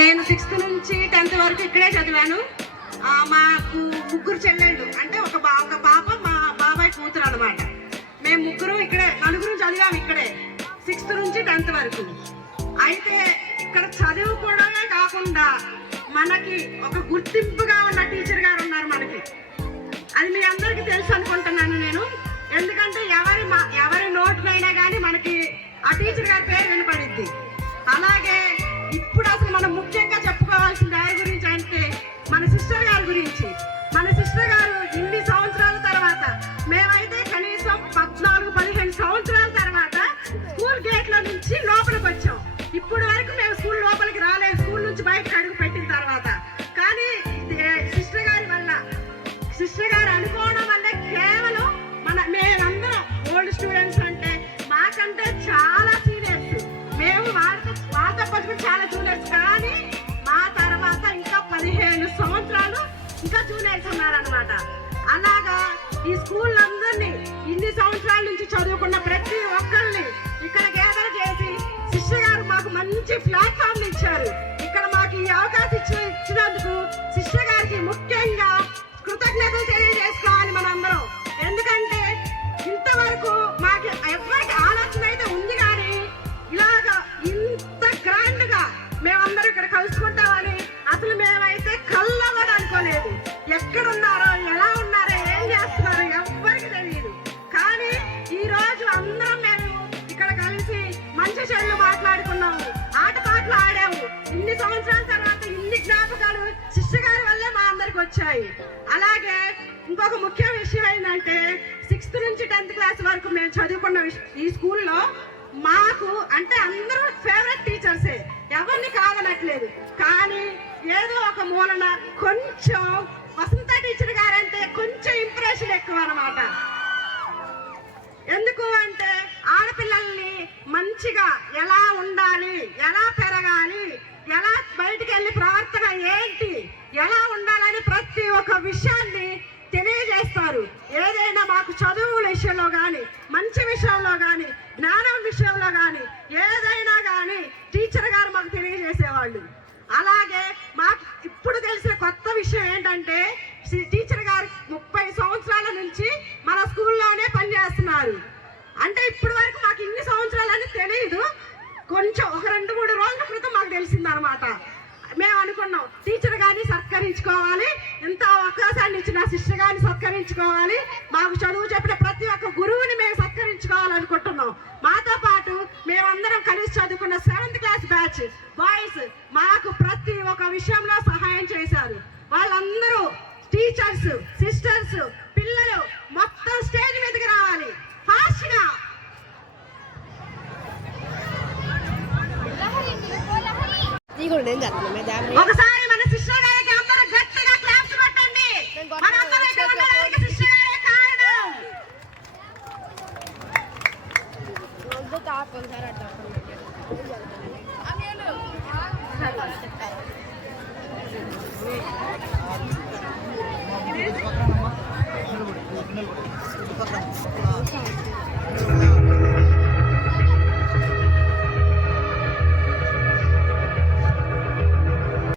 నేను 6th నుంచి 10th వరకు ఇక్కడే చదివాను. మాకు ముగ్గురు చెల్లెళ్ళు, అంటే ఒక పాప మా బాబాయ్ కూతురు అనమాట. మేము ముగ్గురు ఇక్కడే, నలుగురు చదివాము ఇక్కడే 6th నుంచి 10th వరకు. అయితే ఇక్కడ చదువుకోవడమే కాకుండా మనకి ఒక గుర్తింపుగా ఉన్న టీచర్ గారు ఉన్నారు మనకి. అది మీ అందరికీ తెలుసు అనుకుంటున్నాను నేను. ఎందుకంటే ఎవరి నోటినైనా కానీ మనకి ఆ టీచర్ గారి పేరు వినపడిద్ది. అలాగే ఇప్పుడు అసలు మనం ముఖ్యంగా చెప్పుకోవాల్సిన దాని గురించి అంటే మన సిస్టర్ గారి గురించి. మన సిస్టర్ గారు ఇన్ని సంవత్సరాల తర్వాత, మేమైతే కనీసం 14-15 సంవత్సరాల తర్వాత స్కూల్ గేట్ల నుంచి లోపలికి వచ్చాం. ఇప్పుడు వరకు మేము స్కూల్ లోపలికి రాలేదు, స్కూల్ నుంచి బయటకు అడుగు పెట్టిన తర్వాత. కానీ సిస్టర్ గారి వల్ల, సిస్టర్ గారు అనుకోవడం వల్ల కేవలం మేమందరం ఓల్డ్ స్టూడెంట్స్, అంటే మాకంటే చాలా సీనియర్స్, మేము వాళ్ళతో పట్టుకుని చాలా జూనియర్స్. కానీ మా తర్వాత ఇంకా 15 సంవత్సరాలు ఇంకా జూనియర్స్ ఉన్నారనమాట. అలాగా ఈ స్కూల్ అందరినీ ఇన్ని సంవత్సరాల నుంచి చదువుకున్న ప్రతి ఒక్కరిని ఇక్కడ గ్యాదర్ చేసి సిస్టర్ గారు మాకు మంచి ప్లాట్ఫామ్ ఇచ్చారు. ఇక్కడ మాకు ఈ అవకాశం ఇచ్చినందుకు సిస్టర్ గారికి ముఖ్యంగా కృతజ్ఞతలు తెలియజేసుకోవాలి మనందరం. ఎందుకంటే ఇంతవరకు మాకు ఎవరికి ఆలోచన అయితే ఉంది, కానీ ఇలాగా ఇంత గ్రాండ్ గా మేమందరూ ఇక్కడ కలుసుకుంటామని అసలు మేమైతే కల్లో కూడా అనుకోలేదు. ఎక్కడున్నారో, ఎలా ఉన్నారో, ఏం చేస్తున్నారో ఎవ్వరికి తెలియదు. కానీ ఈ రోజు అందరం మేము ఇక్కడ కలిసి మంచి చెడులు మాట్లాడుకున్నాము, ఆటపాటలు ఆడాము. ఇన్ని సంవత్సరాల తర్వాత ఇన్ని జ్ఞాపకాలు సిస్టర్ గారి వల్లే మా అందరికి వచ్చాయి. అలాగే ఇంకొక ముఖ్య విషయం ఏంటంటే 6th నుంచి 10th క్లాస్ వరకు మేము చదువుకున్న ఈ స్కూల్లో మాకు అంటే అందరూ ఫేవరెట్ టీచర్సే, ఎవరిని కాదనట్లేదు. కానీ ఏదో ఒక మూలన కొంచెం వసంత టీచర్ గారంటే కొంచెం ఇంప్రెషన్ ఎక్కువ అనమాట. ఎందుకు అంటే ఆడపిల్లల్ని మంచిగా ఎలా ఉండాలి, ఎలా పెరగాలి, ఎలా బయటికి వెళ్ళి ప్రవర్తన ఏంటి, ఎలా ఉండాలని ప్రతి ఒక్క విషయాన్ని తెలియజేస్తారు. ఏదైనా మాకు చదువుల విషయంలో కానీ, మంచి విషయంలో కానీ, జ్ఞానం విషయంలో కానీ, ఏదైనా కానీ టీచర్ గారు మాకు తెలియజేసేవాళ్ళు. అలాగే మాకు ఇప్పుడు తెలిసిన కొత్త విషయం ఏంటంటే టీచర్ గారు 30 సంవత్సరాల నుంచి మన స్కూల్లోనే పనిచేస్తున్నారు. అంటే ఇప్పటి వరకు మాకు ఇన్ని సంవత్సరాలని తెలియదు, కొంచెం ఒక 2-3 రోజుల క్రితం మాకు తెలిసిందనమాట. మేము అనుకున్నాం టీచర్ గారిని సత్కరించుకోవాలి, ఇంత అవకాశాన్ని ఇచ్చిన సిస్టర్ గారిని సత్కరించుకోవాలి, మాకు చదువు చెప్పిన ప్రతి ఒక్క గురువుని మేము సత్కరించుకోవాలనుకుంటున్నాం. మాతో పాటు మేమందరం కలిసి చదువుకున్న 7th క్లాస్ బ్యాచ్ బాయ్స్ మాకు ప్రతి ఒక్క విషయంలో సహాయం చేశారు. వాళ్ళందరూ టీచర్స్, సిస్టర్స్, పిల్లలు మొత్తం స్టేజ్ మీదకి రావాలి ఫాస్ట్గా. ఒకసారి మన సిస్టర్ గారికి అందరూ గట్టిగా క్లాప్స్ కొట్టండి. మనందరం ఇక్కడ ఉండడానికి సిస్టర్ గారే కారణం.